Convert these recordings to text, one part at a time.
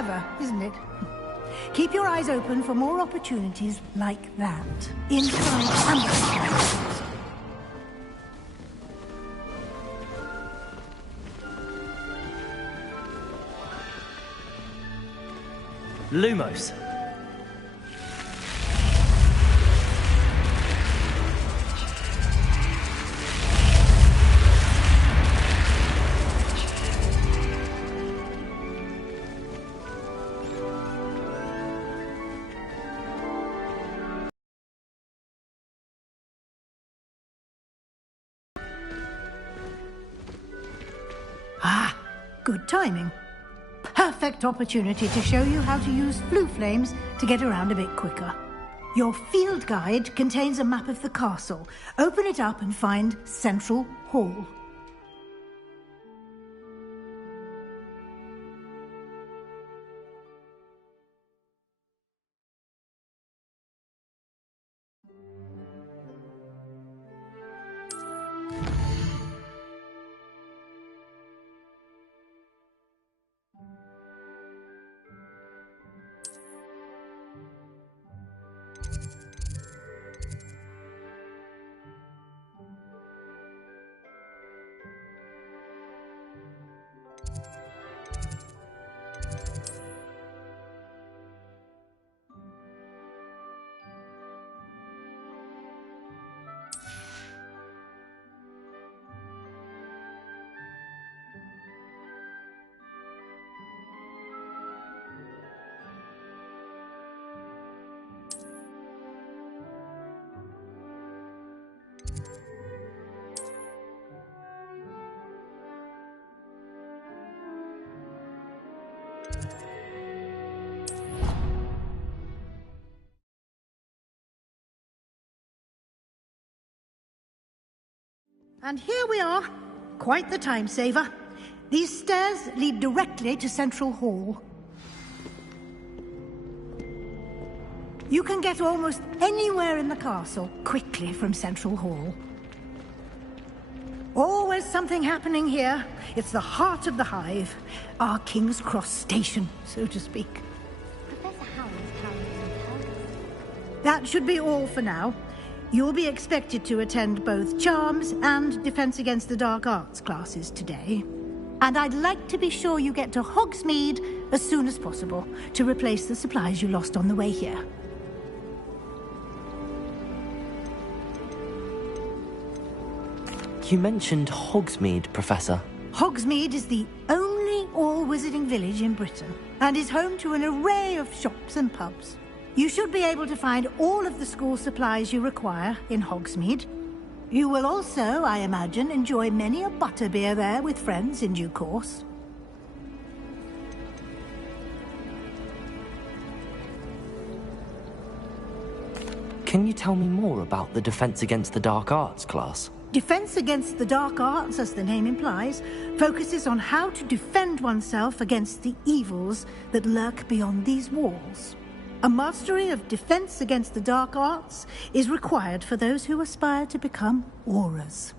Clever, isn't it? Keep your eyes open for more opportunities like that. Inside and outside. Lumos. Ah, good timing. Perfect opportunity to show you how to use flue flames to get around a bit quicker. Your field guide contains a map of the castle. Open it up and find Central Hall. And here we are. Quite the time saver. These stairs lead directly to Central Hall. You can get almost anywhere in the castle quickly from Central Hall. Always something happening here. It's the heart of the Hive. Our King's Cross station, so to speak. Professor Howard's carrying. That should be all for now. You'll be expected to attend both Charms and Defense Against the Dark Arts classes today. And I'd like to be sure you get to Hogsmeade as soon as possible to replace the supplies you lost on the way here. You mentioned Hogsmeade, Professor. Hogsmeade is the only all-wizarding village in Britain and is home to an array of shops and pubs. You should be able to find all of the school supplies you require in Hogsmeade. You will also, I imagine, enjoy many a butterbeer there with friends in due course. Can you tell me more about the Defense Against the Dark Arts class? Defense Against the Dark Arts, as the name implies, focuses on how to defend oneself against the evils that lurk beyond these walls. A mastery of Defense Against the Dark Arts is required for those who aspire to become Aurors.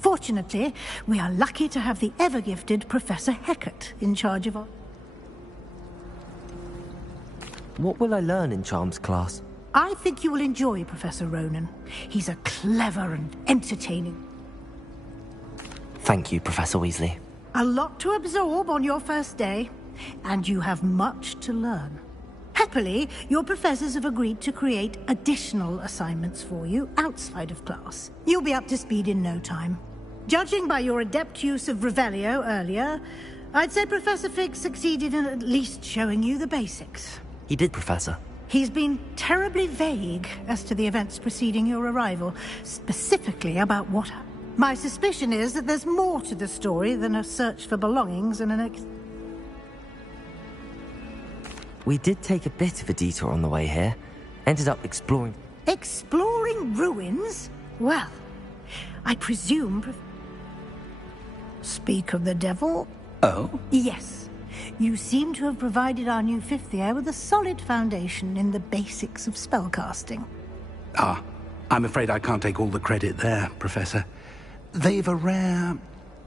Fortunately, we are lucky to have the ever-gifted Professor Hecat in charge of our... What will I learn in Charms class? I think you will enjoy Professor Ronen. He's a clever and entertaining... Thank you, Professor Weasley. A lot to absorb on your first day, and you have much to learn. Happily, your professors have agreed to create additional assignments for you outside of class. You'll be up to speed in no time. Judging by your adept use of Revelio earlier, I'd say Professor Fig succeeded in at least showing you the basics. He did, Professor. He's been terribly vague as to the events preceding your arrival, specifically about what happened. My suspicion is that there's more to the story than a search for belongings and an We did take a bit of a detour on the way here. Ended up exploring... Exploring ruins? Well, I presume... Speak of the devil? Oh? Yes. You seem to have provided our new fifth year with a solid foundation in the basics of spellcasting. Ah, I'm afraid I can't take all the credit there, Professor. They've a rare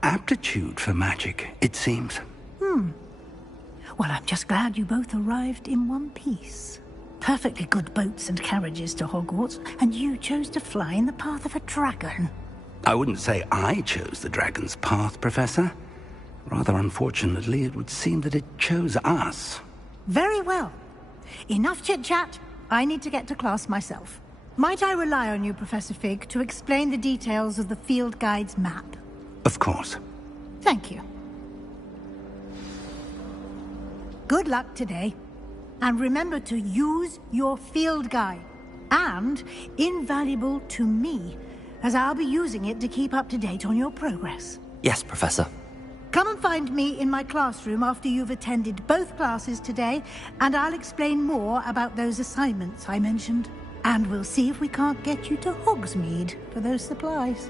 aptitude for magic, it seems. Well, I'm just glad you both arrived in one piece. Perfectly good boats and carriages to Hogwarts, and you chose to fly in the path of a dragon. I wouldn't say I chose the dragon's path, Professor. Rather unfortunately, it would seem that it chose us. Very well. Enough chit-chat. I need to get to class myself. Might I rely on you, Professor Fig, to explain the details of the field guide's map? Of course. Thank you. Good luck today. And remember to use your field guide. And invaluable to me, as I'll be using it to keep up to date on your progress. Yes, Professor. Come and find me in my classroom after you've attended both classes today, and I'll explain more about those assignments I mentioned. And we'll see if we can't get you to Hogsmeade for those supplies.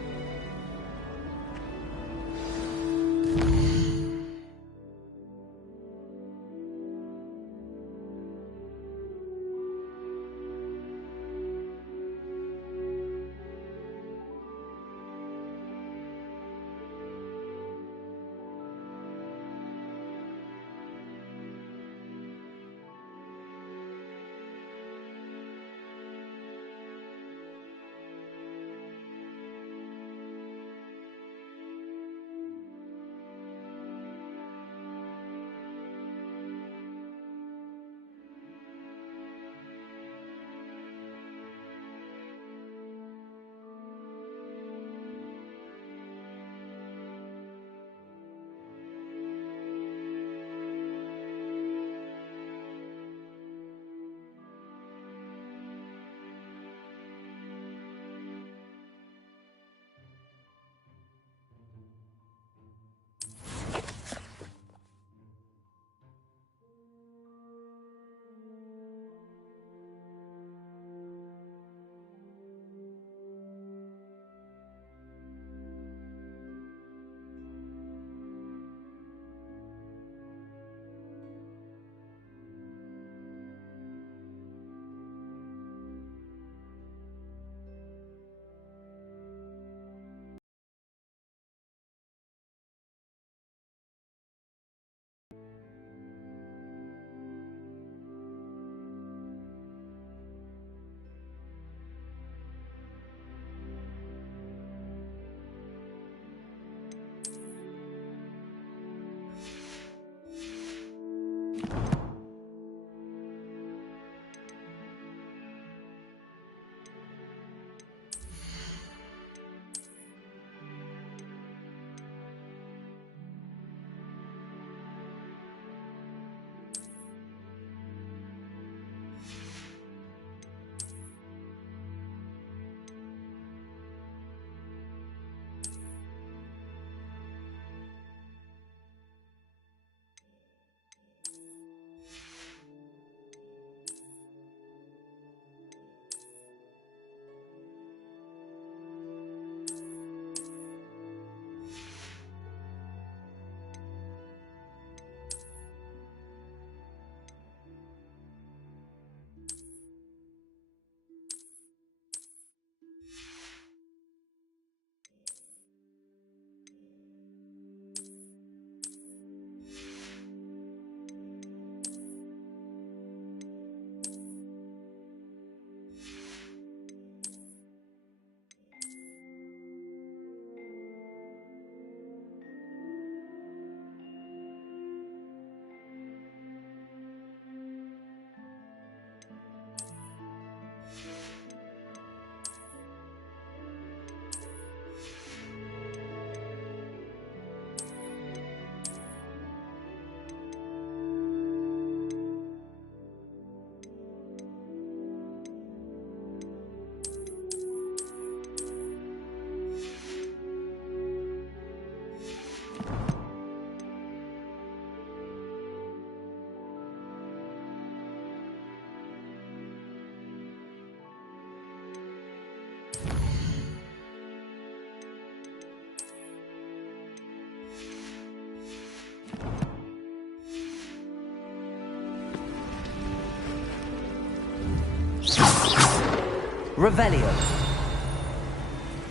Revelio.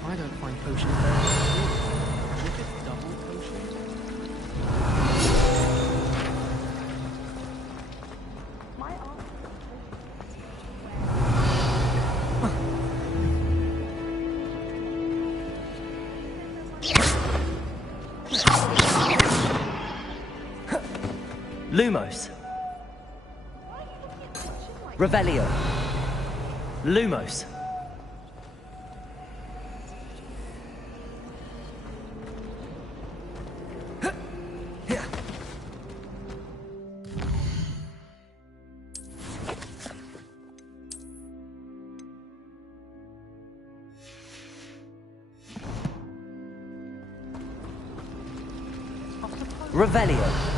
I don't find potions very useful. If it's double potions. Lumos. Revelio. Lumos. Revelio.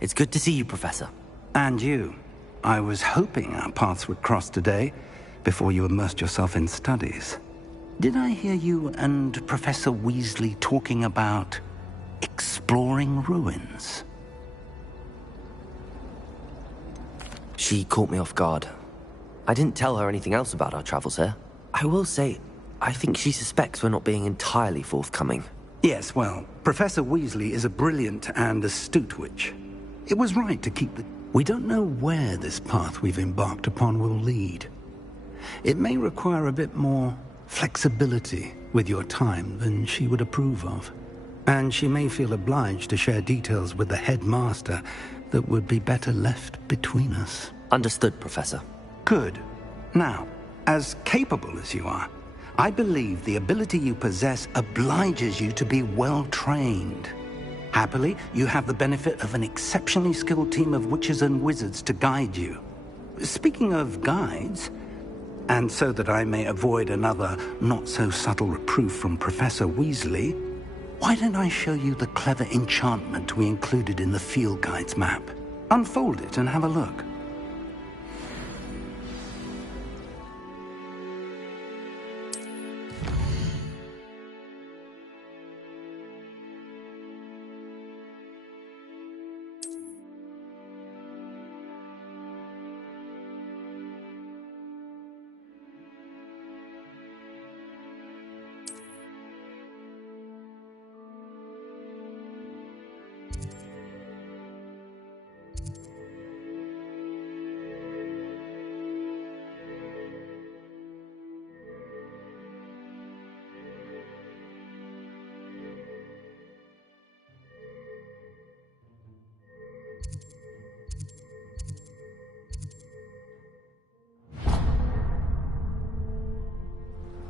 It's good to see you, Professor. And you. I was hoping our paths would cross today, before you immersed yourself in studies. Did I hear you and Professor Weasley talking about exploring ruins? She caught me off guard. I didn't tell her anything else about our travels here. I will say, I think she suspects we're not being entirely forthcoming. Yes, well, Professor Weasley is a brilliant and astute witch. It was right to keep the... We don't know where this path we've embarked upon will lead. It may require a bit more flexibility with your time than she would approve of. And she may feel obliged to share details with the headmaster that would be better left between us. Understood, Professor. Good. Now, as capable as you are, I believe the ability you possess obliges you to be well-trained. Happily, you have the benefit of an exceptionally skilled team of witches and wizards to guide you. Speaking of guides, and so that I may avoid another not-so-subtle reproof from Professor Weasley, why don't I show you the clever enchantment we included in the field guide's map? Unfold it and have a look.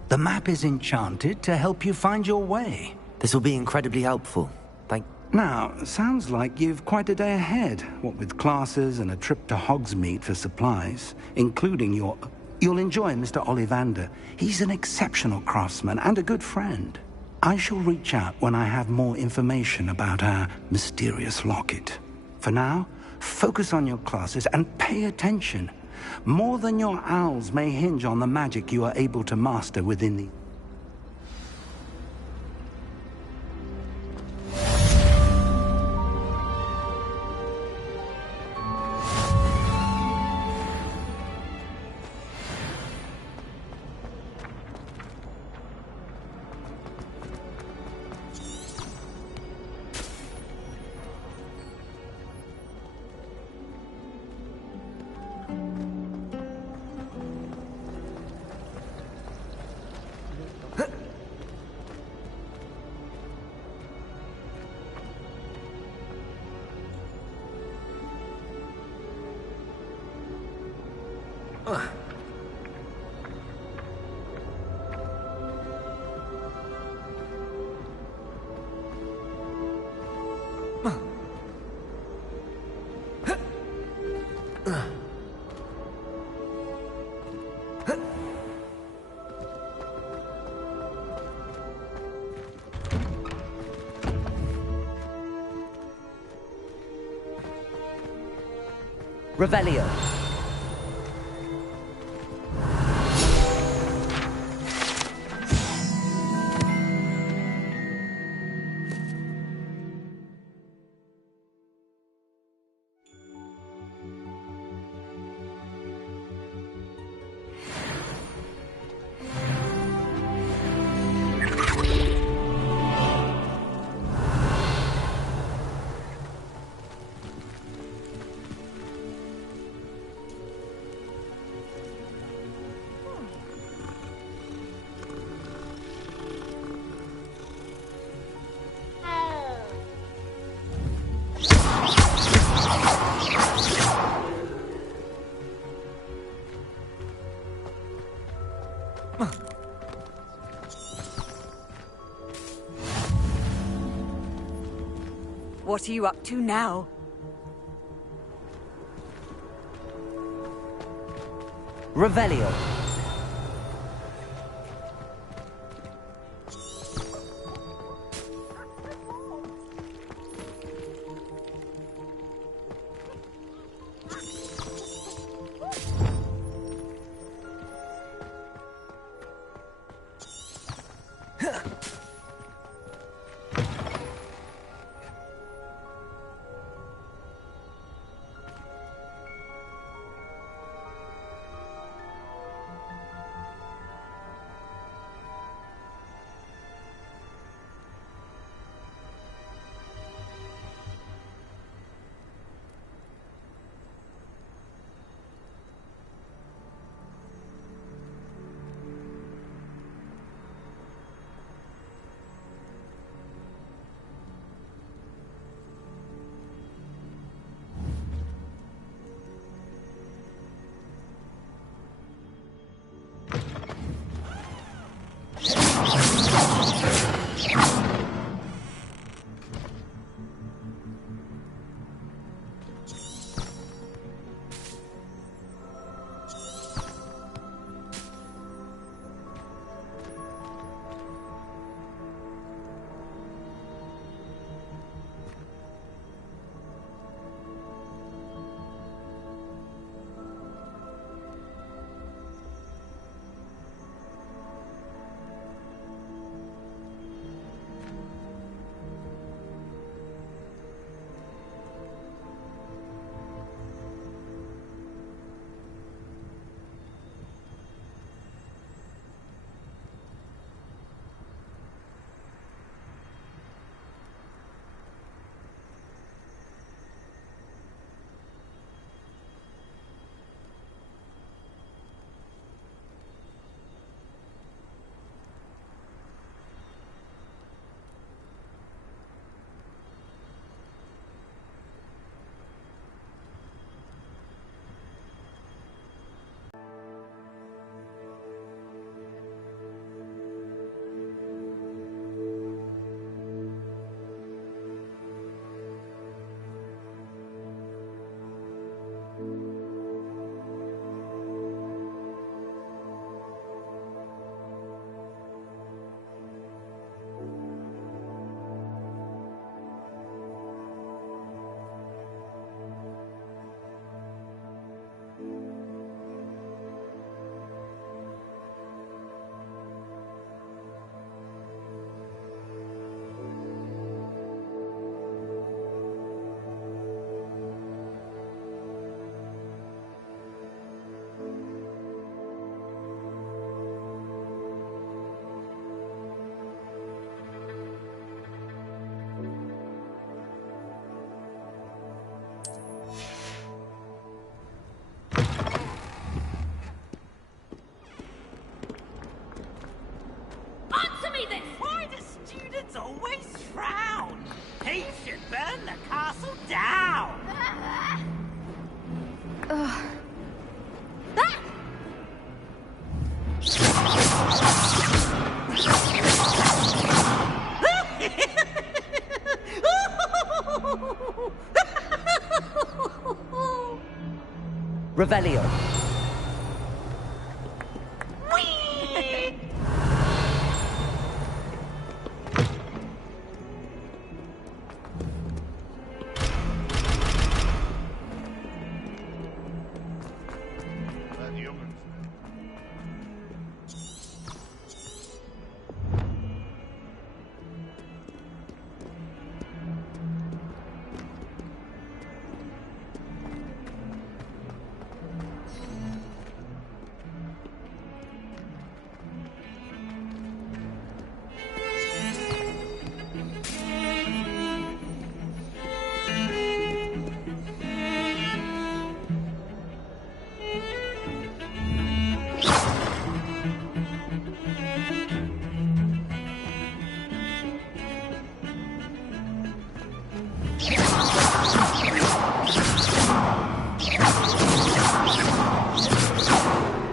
The map is enchanted to help you find your way. This will be incredibly helpful. Now, sounds like you've quite a day ahead, what with classes and a trip to Hogsmeade for supplies, including your... You'll enjoy Mr. Ollivander. He's an exceptional craftsman and a good friend. I shall reach out when I have more information about our mysterious locket. For now, focus on your classes and pay attention. More than your owls may hinge on the magic you are able to master within the... Revelio. What are you up to now? Revelio. Answer me this! Why do students always frown? He should burn the castle down! Revelio.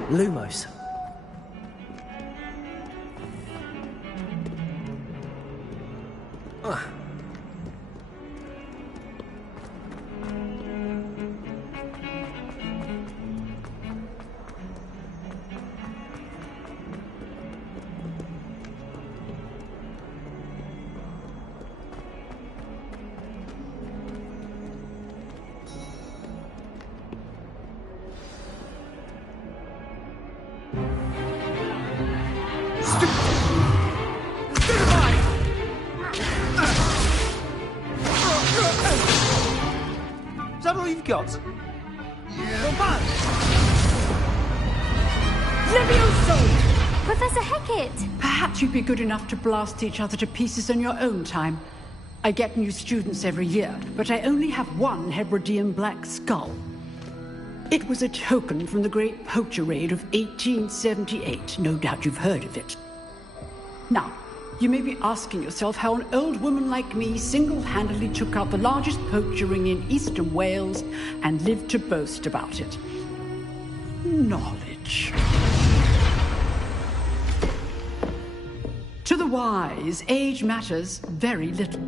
Lumos. Is that all you've got? Levioso! Professor Hecat! Perhaps you'd be good enough to blast each other to pieces on your own time. I get new students every year, but I only have one Hebridean black skull. It was a token from the Great Poacher Raid of 1878. No doubt you've heard of it. Now, you may be asking yourself how an old woman like me single-handedly took out the largest poacher ring in eastern Wales and lived to boast about it. Knowledge. To the wise, age matters very little.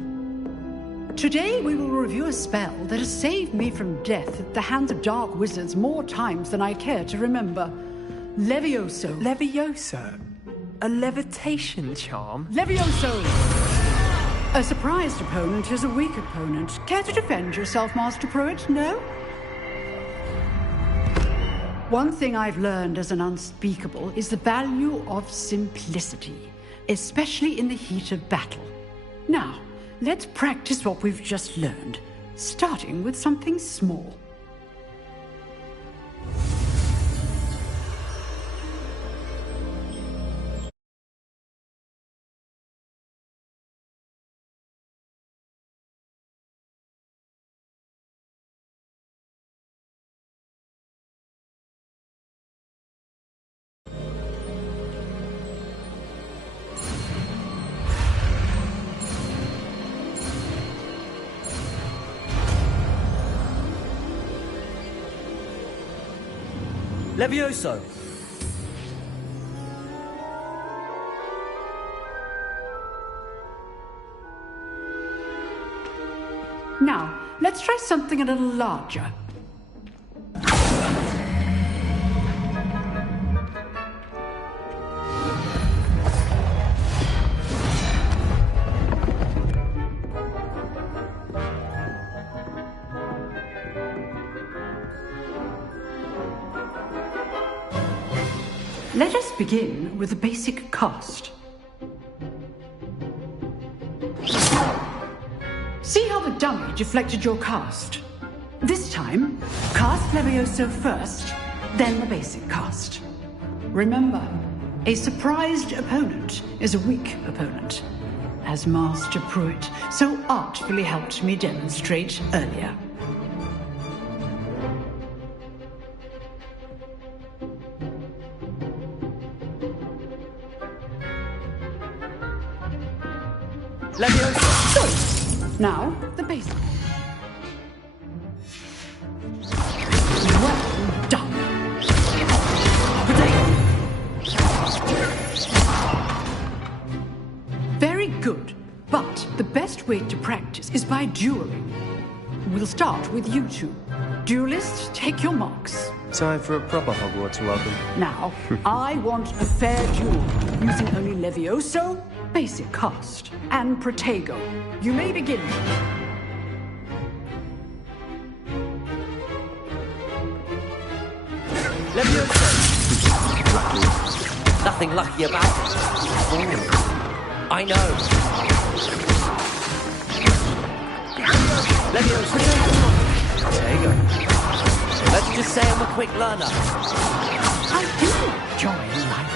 Today we will review a spell that has saved me from death at the hands of dark wizards more times than I care to remember. Levioso. Levioso? A levitation charm? Levioso! A surprised opponent is a weak opponent. Care to defend yourself, Master Pruitt? No? One thing I've learned as an unspeakable is the value of simplicity, especially in the heat of battle. Now, let's practice what we've just learned, starting with something small. Levioso! Now, let's try something a little larger. Let us begin with the basic cast. See how the dummy deflected your cast? This time, cast Levioso first, then the basic cast. Remember, a surprised opponent is a weak opponent, as Master Pruitt so artfully helped me demonstrate earlier. Levioso! Now, the basic. Well done. Very good. But the best way to practice is by dueling. We'll start with you two. Duelists, take your marks. Time for a proper Hogwarts welcome. Now, I want a fair duel, using only Levioso, basic cast, and Protego. You may begin. Levioso! Lucky. Nothing lucky about it. I know. Levioso! Protego. Let's just say I'm a quick learner. I do enjoy life.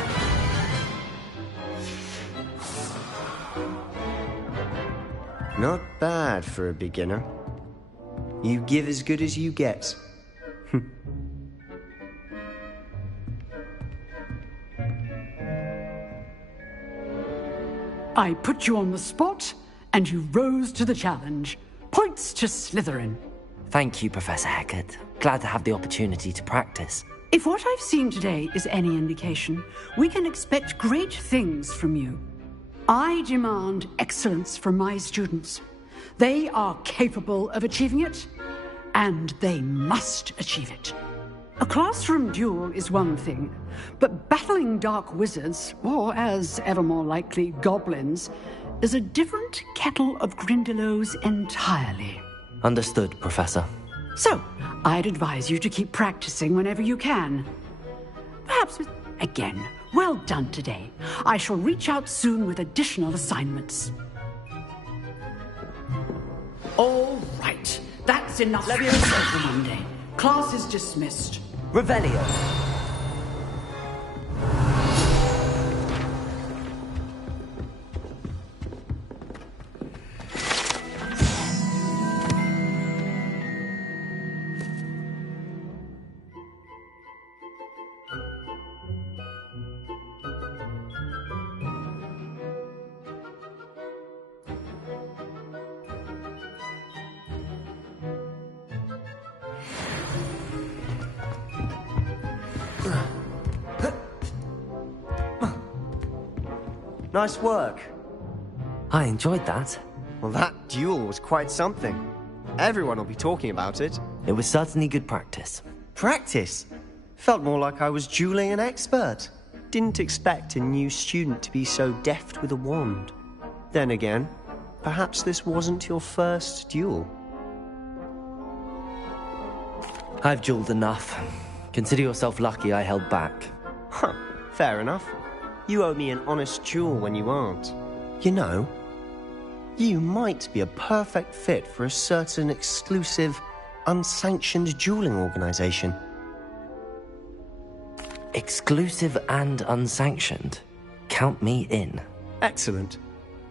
Not bad for a beginner. You give as good as you get. I put you on the spot, and you rose to the challenge. Points to Slytherin. Thank you, Professor Hecat. Glad to have the opportunity to practice. If what I've seen today is any indication, we can expect great things from you. I demand excellence from my students. They are capable of achieving it, and they must achieve it. A classroom duel is one thing, but battling dark wizards, or as ever more likely, goblins, is a different kettle of Grindylows entirely. Understood, Professor. So, I'd advise you to keep practicing whenever you can. Perhaps with... Again, well done today. I shall reach out soon with additional assignments. All right. That's enough for Monday. Class is dismissed. Revelio. Nice work. I enjoyed that. Well, that duel was quite something. Everyone will be talking about it. It was certainly good practice. Practice? Felt more like I was dueling an expert. Didn't expect a new student to be so deft with a wand. Then again, perhaps this wasn't your first duel. I've dueled enough. Consider yourself lucky I held back. Huh, fair enough. You owe me an honest duel when you aren't. You know, you might be a perfect fit for a certain exclusive, unsanctioned dueling organization. Exclusive and unsanctioned? Count me in. Excellent.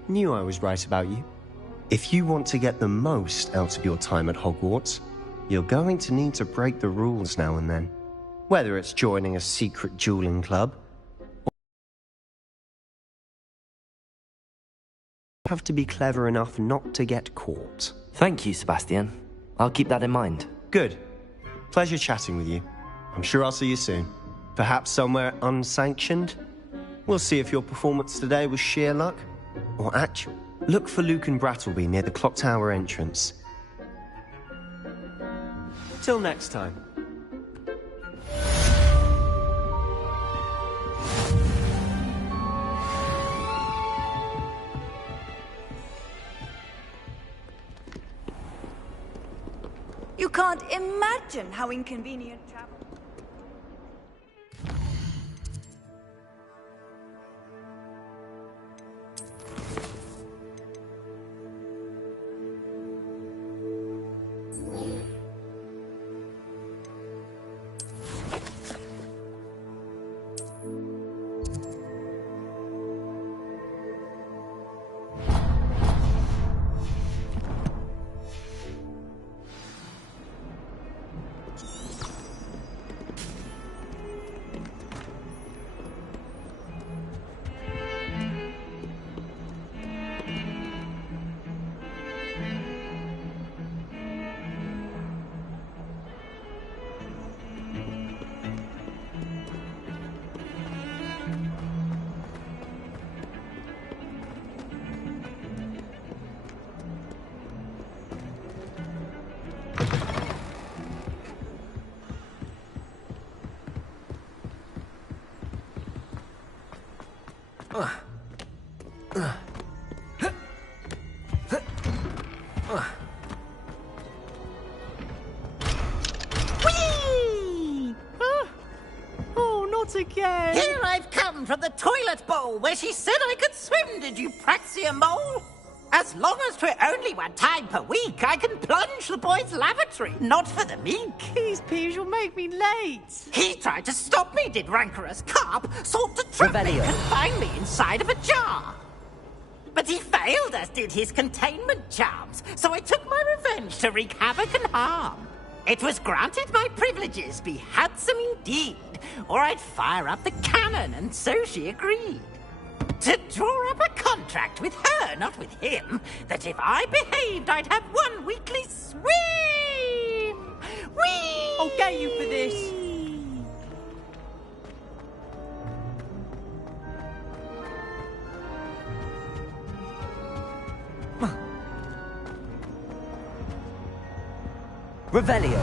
Knew I was right about you. If you want to get the most out of your time at Hogwarts, you're going to need to break the rules now and then. Whether it's joining a secret dueling club, have to be clever enough not to get caught. Thank you, Sebastian. I'll keep that in mind. Good. Pleasure chatting with you. I'm sure I'll see you soon. Perhaps somewhere unsanctioned? We'll see if your performance today was sheer luck or actual. Look for Luke and Brattleby near the clock tower entrance. Till next time. You can't imagine how inconvenient travel... Again. Here I've come from the toilet bowl where she said I could swim, did you Praxia Mole? As long as for only 1 time per week, I can plunge the boy's lavatory, not for the meek. These peeves will make me late. He tried to stop me, did rancorous carp, sought to trap me, confine me inside of a jar. But he failed, as did his containment charms, so I took my revenge to wreak havoc and harm. It was granted my privileges be handsome indeed, or I'd fire up the cannon, and so she agreed. To draw up a contract with her, not with him, that if I behaved, I'd have 1 weekly swim! Whee! I'll get you for this. Revelio.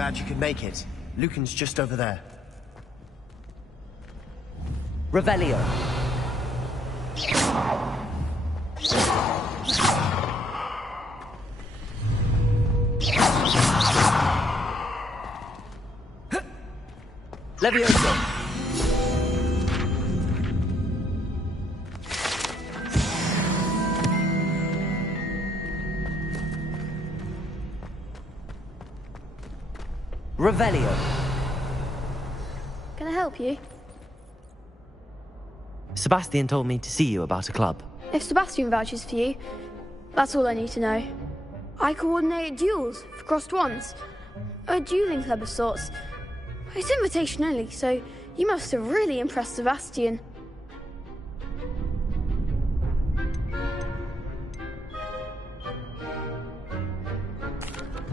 Glad you could make it. Lucan's just over there. Revelio. Levioso. Revelio. Can I help you? Sebastian told me to see you about a club. If Sebastian vouches for you, that's all I need to know. I coordinate duels for crossed wands. A dueling club of sorts. It's invitation only, so you must have really impressed Sebastian.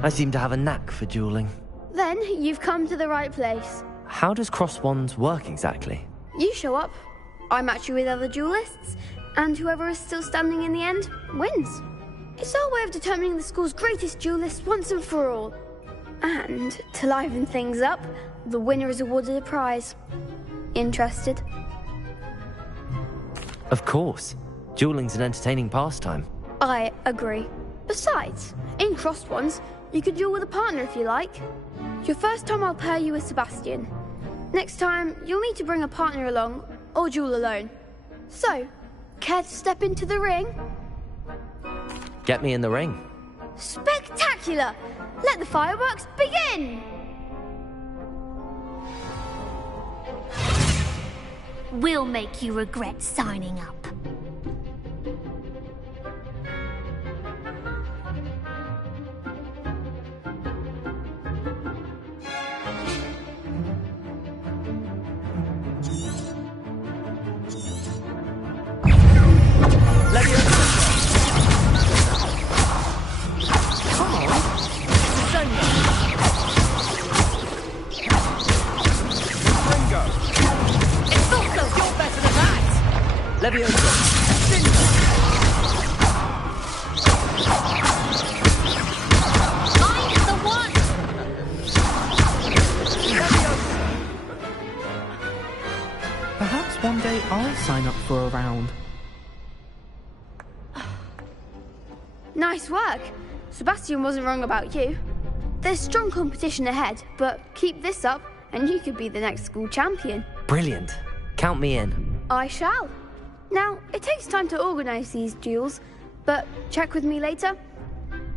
I seem to have a knack for dueling. Then you've come to the right place. How does cross wands work exactly? You show up, I match you with other duelists, and whoever is still standing in the end wins. It's our way of determining the school's greatest duelist once and for all. And to liven things up, the winner is awarded a prize. Interested? Of course. Dueling's an entertaining pastime. I agree. Besides, in crossed ones, you could duel with a partner if you like. Your first time I'll pair you with Sebastian. Next time, you'll need to bring a partner along, or duel alone. So, care to step into the ring? Get me in the ring. Spectacular! Let the fireworks begin! We'll make you regret signing up. Perhaps one day I'll sign up for a round. Nice work. Sebastian wasn't wrong about you. There's strong competition ahead, but keep this up and you could be the next school champion. Brilliant. Count me in. I shall. Now, it takes time to organise these duels, but check with me later.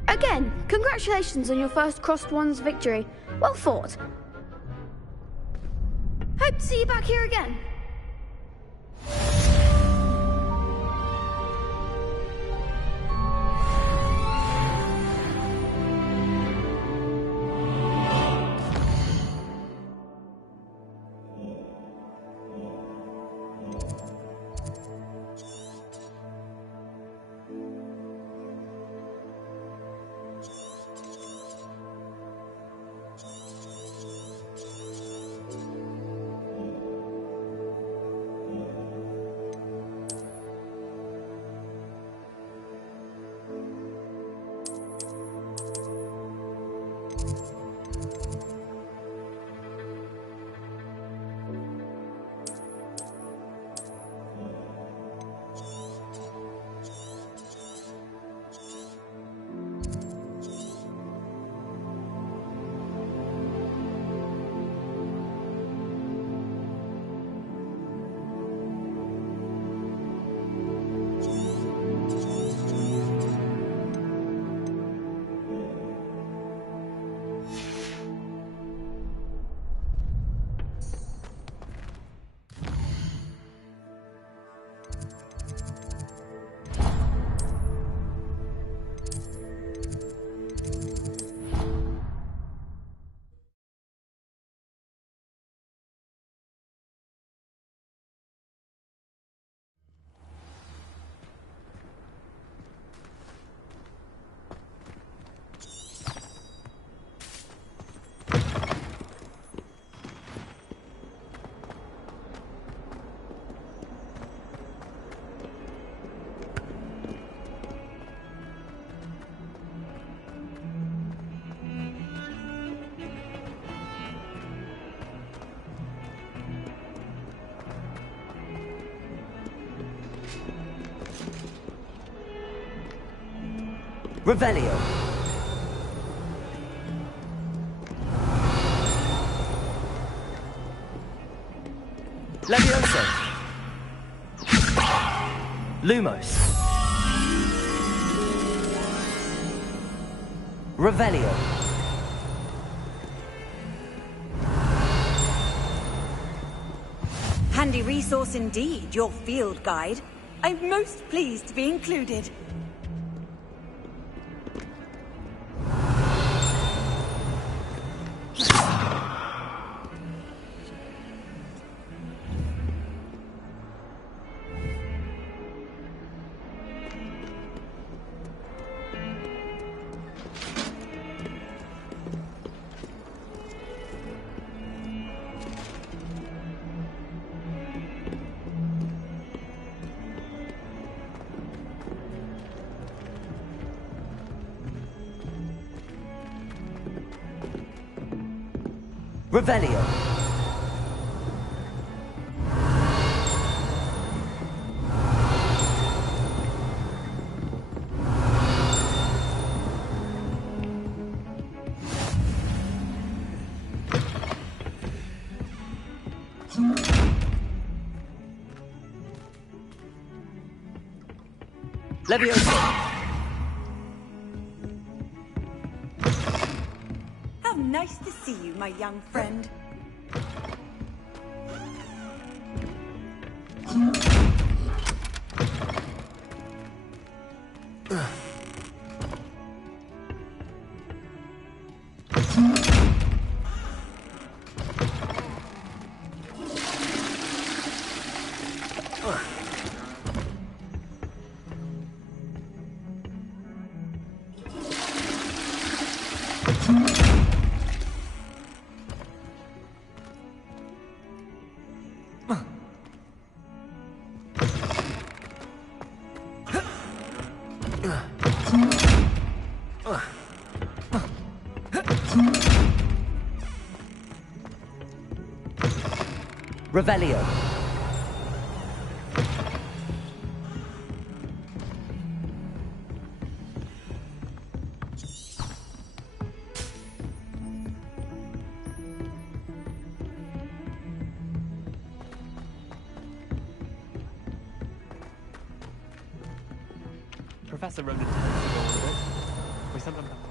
Again, congratulations on your first crossed wands victory. Well fought. Hope to see you back here again. Revelio. Levioso. Lumos. Revelio. Handy resource indeed, your field guide. I'm most pleased to be included. Revelio. Levioso. How nice to see you, my young friend. Revelio. Professor Ronan tends to go a bit. We sometimes have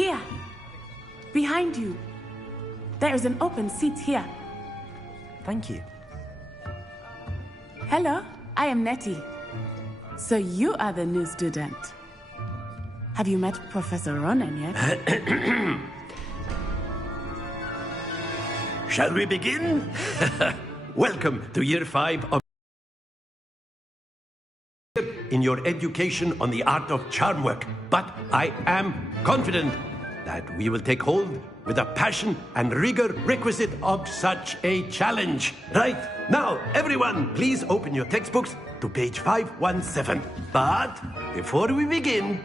Here! Behind you! There is an open seat here. Thank you. Hello, I am Nettie. So you are the new student. Have you met Professor Ronan yet? Shall we begin? Welcome to Year 5 of in your education on the art of charm work. But I am confident that we will take hold with the passion and rigor requisite of such a challenge. Right, now, everyone, please open your textbooks to page 517. But before we begin,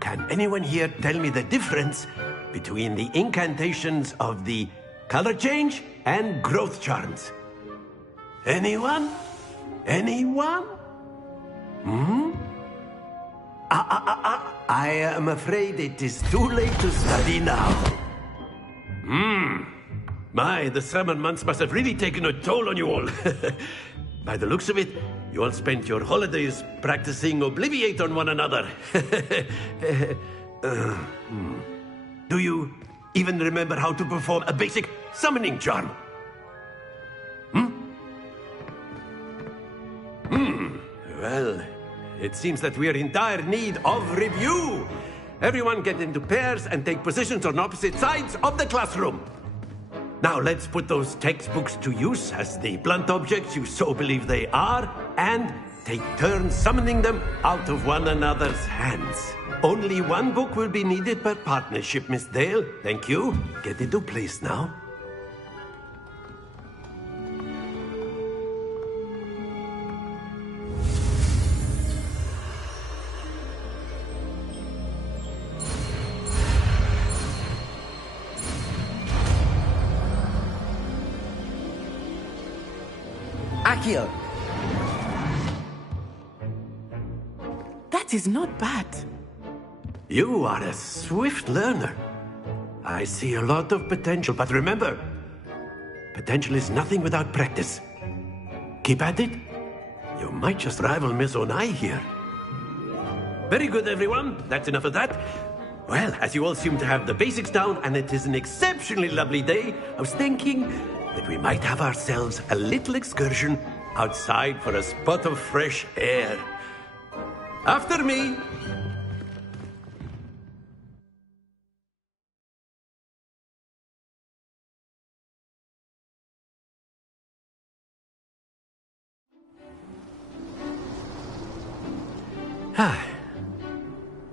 can anyone here tell me the difference between the incantations of the color change and growth charms? Anyone? Anyone? I am afraid it is too late to study now. My, the summer months must have really taken a toll on you all. By the looks of it, you all spent your holidays practicing Obliviate on one another. Do you even remember how to perform a basic summoning charm? Well, it seems that we are in dire need of review. everyone get into pairs and take positions on opposite sides of the classroom. Now let's put those textbooks to use as the blunt objects you so believe they are, and take turns summoning them out of one another's hands. Only one book will be needed per partnership, Miss Dale. Thank you. Get into place now. Accio! That is not bad. You are a swift learner. I see a lot of potential, but remember, potential is nothing without practice. Keep at it. You might just rival Miss Onai here. Very good, everyone. That's enough of that. Well, as you all seem to have the basics down, and it is an exceptionally lovely day, I was thinking that we might have ourselves a little excursion outside for a spot of fresh air. After me!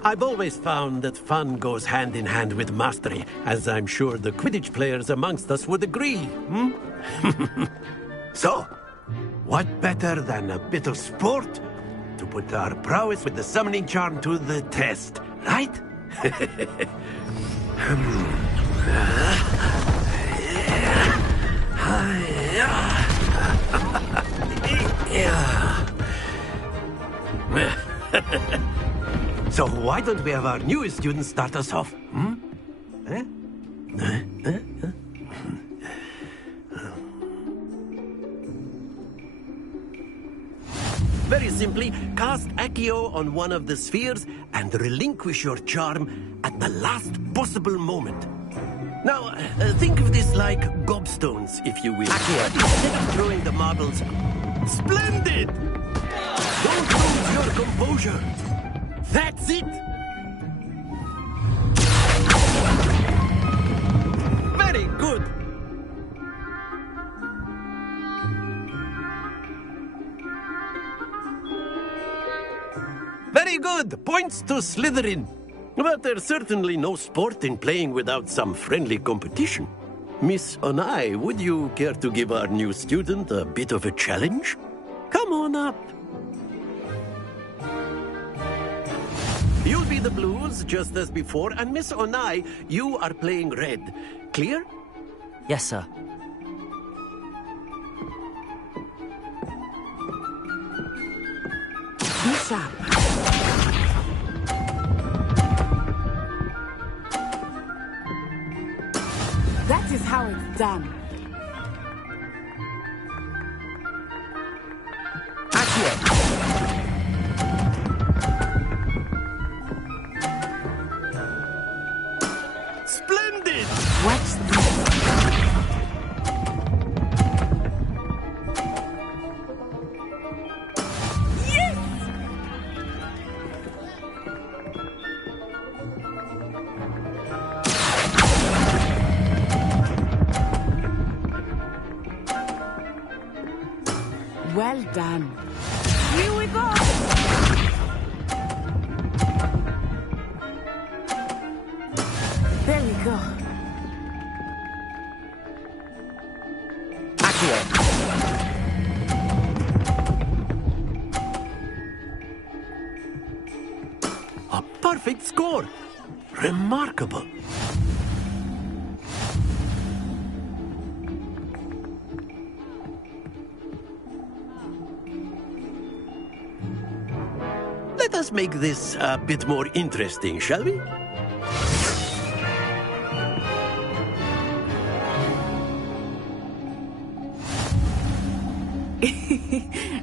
I've always found that fun goes hand in hand with mastery, as I'm sure the Quidditch players amongst us would agree, So, what better than a bit of sport to put our prowess with the summoning charm to the test, right? So why don't we have our newest student start us off? Very simply, cast Accio on one of the spheres and relinquish your charm at the last possible moment. Now, think of this like gobstones, if you will. Accio. Instead of throwing the marbles... Splendid! Don't lose your composure. That's it! Very good! Very good! Points to Slytherin. But there's certainly no sport in playing without some friendly competition. Miss Onai, would you care to give our new student a bit of a challenge? Come on up. You'll be the blues, just as before, and Miss Onai, you are playing red. Clear? Yes, sir. Be sharp. That is how it's done. Accio! Splendid! Watch this. Yes! Well done. Here we go. There we go. Accio! A perfect score! Remarkable! Let us make this a bit more interesting, shall we?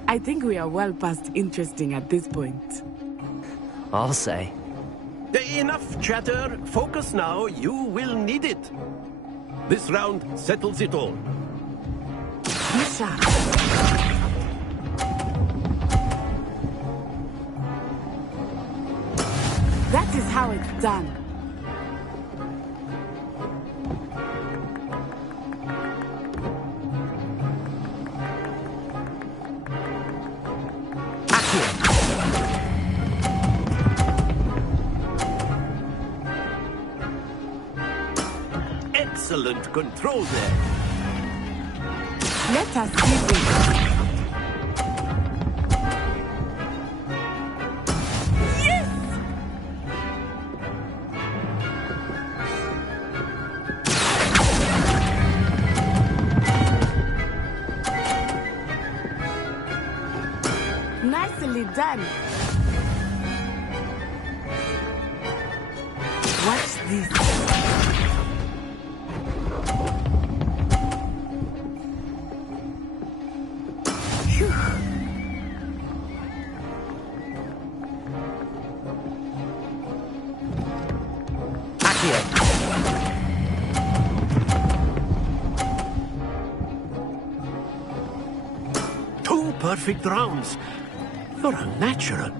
I think we are well past interesting at this point. I'll say. Enough chatter. Focus now. You will need it. This round settles it all. Be sharp. That is how it's done. Excellent control there. Let us see this. Nicely done. Watch this. Phew. Two perfect rounds. You're unnatural.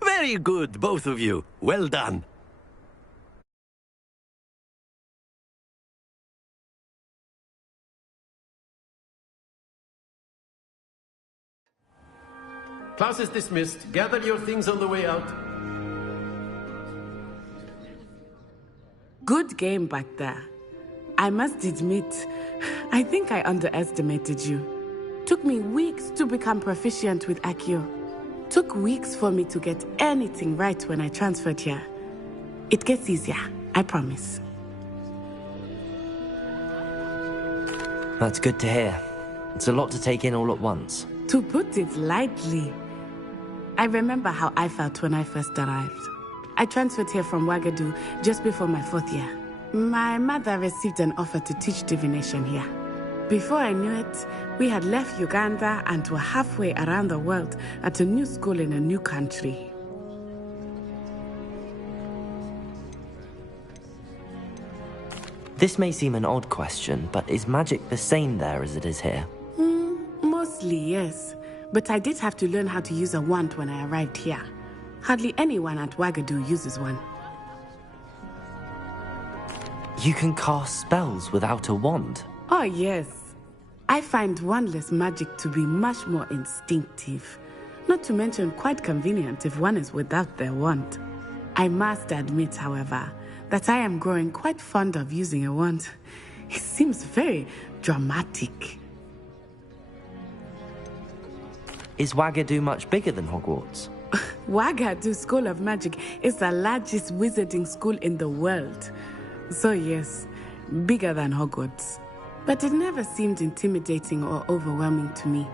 Very good, both of you. Well done. Class is dismissed. Gather your things on the way out. Good game back there. I must admit, I think I underestimated you. Took me weeks to become proficient with Accio. Took weeks for me to get anything right when I transferred here. It gets easier, I promise. That's good to hear. It's a lot to take in all at once. To put it lightly, I remember how I felt when I first arrived. I transferred here from Ouagadougou just before my 4th year. My mother received an offer to teach divination here. Before I knew it, we had left Uganda and were halfway around the world at a new school in a new country. This may seem an odd question, but is magic the same there as it is here? Mostly, yes. But I did have to learn how to use a wand when I arrived here. Hardly anyone at Ouagadougou uses one. You can cast spells without a wand? Oh, yes. I find wandless magic to be much more instinctive. Not to mention quite convenient if one is without their wand. I must admit, however, that I am growing quite fond of using a wand. It seems very dramatic. Is Ouagadougou much bigger than Hogwarts? Ouagadougou School of Magic is the largest wizarding school in the world. So yes, bigger than Hogwarts. But it never seemed intimidating or overwhelming to me.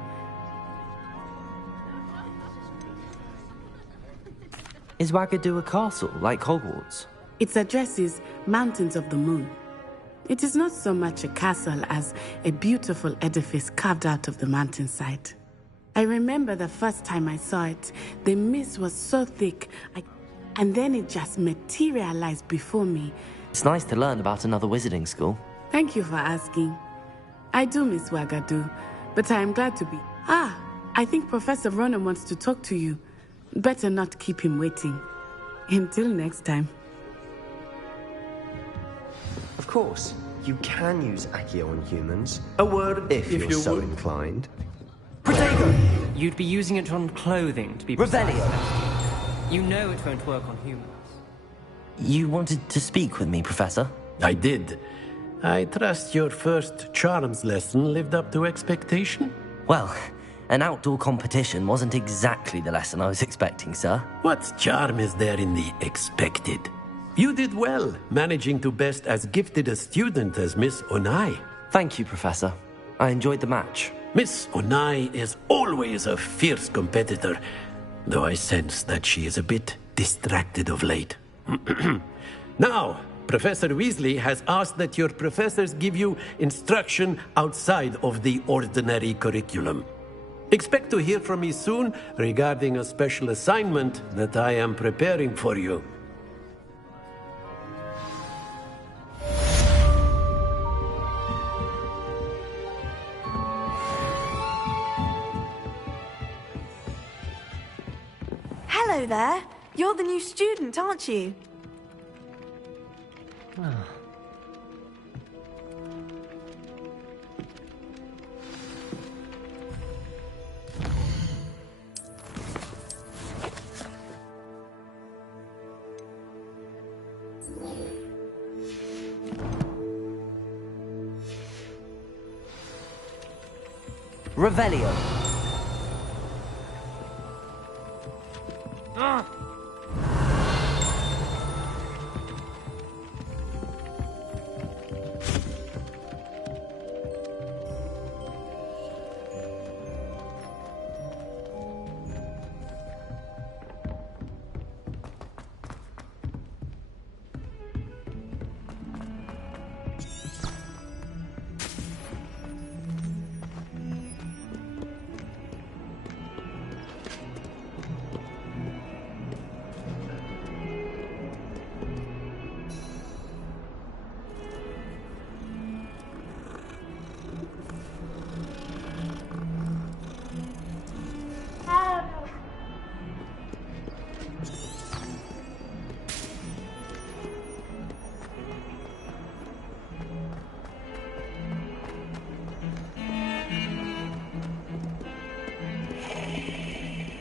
Is Ouagadougou a castle, like Hogwarts? Its address is Mountains of the Moon. It is not so much a castle as a beautiful edifice carved out of the mountainside. I remember the first time I saw it, the mist was so thick, and then it just materialized before me. It's nice to learn about another wizarding school. Thank you for asking. I do miss Ouagadougou, but I am glad to be... I think Professor Ronen wants to talk to you. Better not keep him waiting. Until next time. Of course, you can use Accio on humans. A word if you're so inclined. Protego! You'd be using it on clothing, to be precise. Revelio! You know it won't work on humans. You wanted to speak with me, Professor? I did. I trust your first charms lesson lived up to expectation? Well, an outdoor competition wasn't exactly the lesson I was expecting, sir. What charm is there in the expected? You did well, managing to best as gifted a student as Miss Onai. Thank you, Professor. I enjoyed the match. Miss Onai is always a fierce competitor, though I sense that she is a bit distracted of late. Now, Professor Weasley has asked that your professors give you instruction outside of the ordinary curriculum. Expect to hear from me soon regarding a special assignment that I am preparing for you. Hello there. You're the new student, aren't you? Revelio.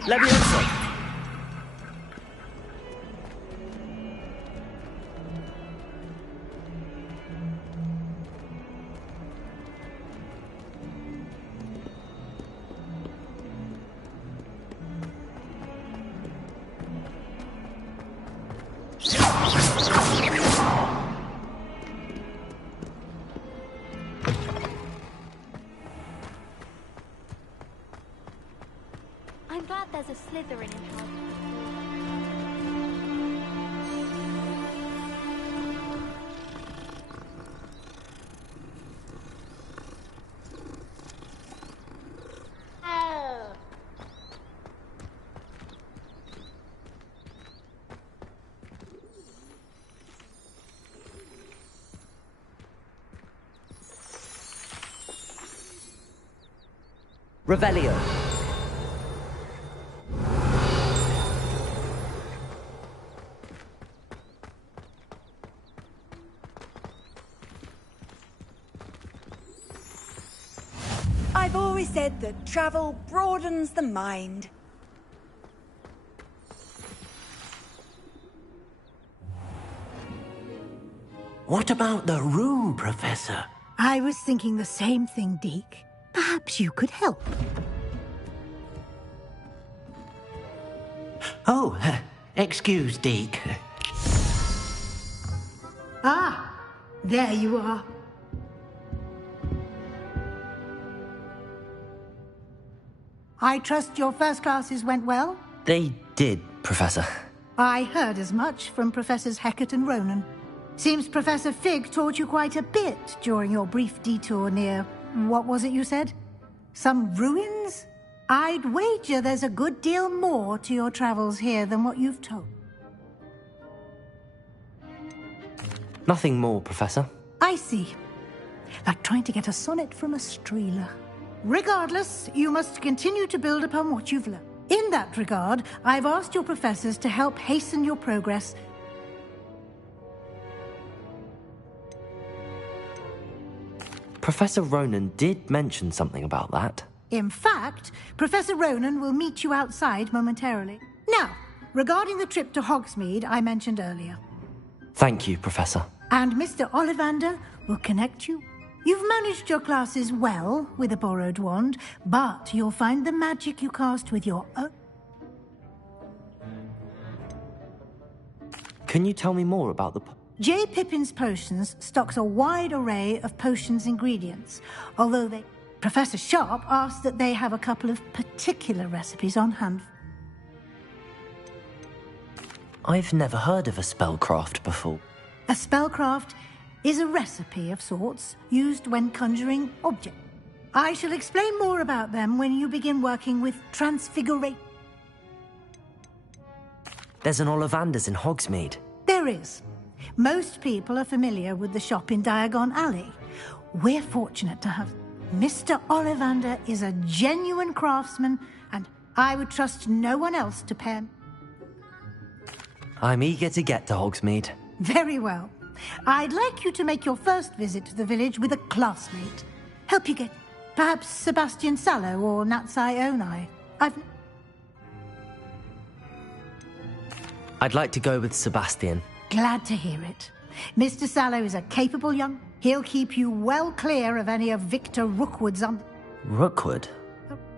Levioso. I'm glad there's a Slytherin in Hogwarts. Revelio. I've always said that travel broadens the mind. What about the room, Professor? I was thinking the same thing, Deke. Perhaps you could help. Oh, excuse, Deke. Ah, there you are. I trust your first classes went well? They did, Professor. I heard as much from Professors Hecat and Ronan. Seems Professor Fig taught you quite a bit during your brief detour near... what was it you said? Some ruins? I'd wager there's a good deal more to your travels here than what you've told. Nothing more, Professor. I see. Like trying to get a sonnet from a streeler. Regardless, you must continue to build upon what you've learned. In that regard, I've asked your professors to help hasten your progress. Professor Ronan did mention something about that. In fact, Professor Ronan will meet you outside momentarily. Now, regarding the trip to Hogsmeade I mentioned earlier. Thank you, Professor. And Mr. Ollivander will connect you. You've managed your classes well with a borrowed wand, but you'll find the magic you cast with your own... Can you tell me more about the... J. Pippin's Potions stocks a wide array of potions ingredients, although they... Professor Sharp asked that they have a couple of particular recipes on hand. I've never heard of a spellcraft before. A spellcraft is a recipe of sorts used when conjuring objects. I shall explain more about them when you begin working with Transfiguration. There's an Ollivander's in Hogsmeade. There is. Most people are familiar with the shop in Diagon Alley. We're fortunate to have... Mr. Ollivander is a genuine craftsman, and I would trust no one else to pair... I'm eager to get to Hogsmeade. Very well. I'd like you to make your first visit to the village with a classmate. Help you get... perhaps Sebastian Sallow or Natsai Onai. I'd like to go with Sebastian. Glad to hear it. Mr. Sallow is a capable young... He'll keep you well clear of any of Victor Rookwood's Rookwood?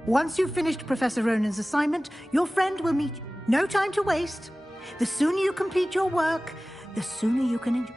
Once you've finished Professor Ronan's assignment, your friend will meet you. No time to waste. The sooner you complete your work, the sooner you can enjoy...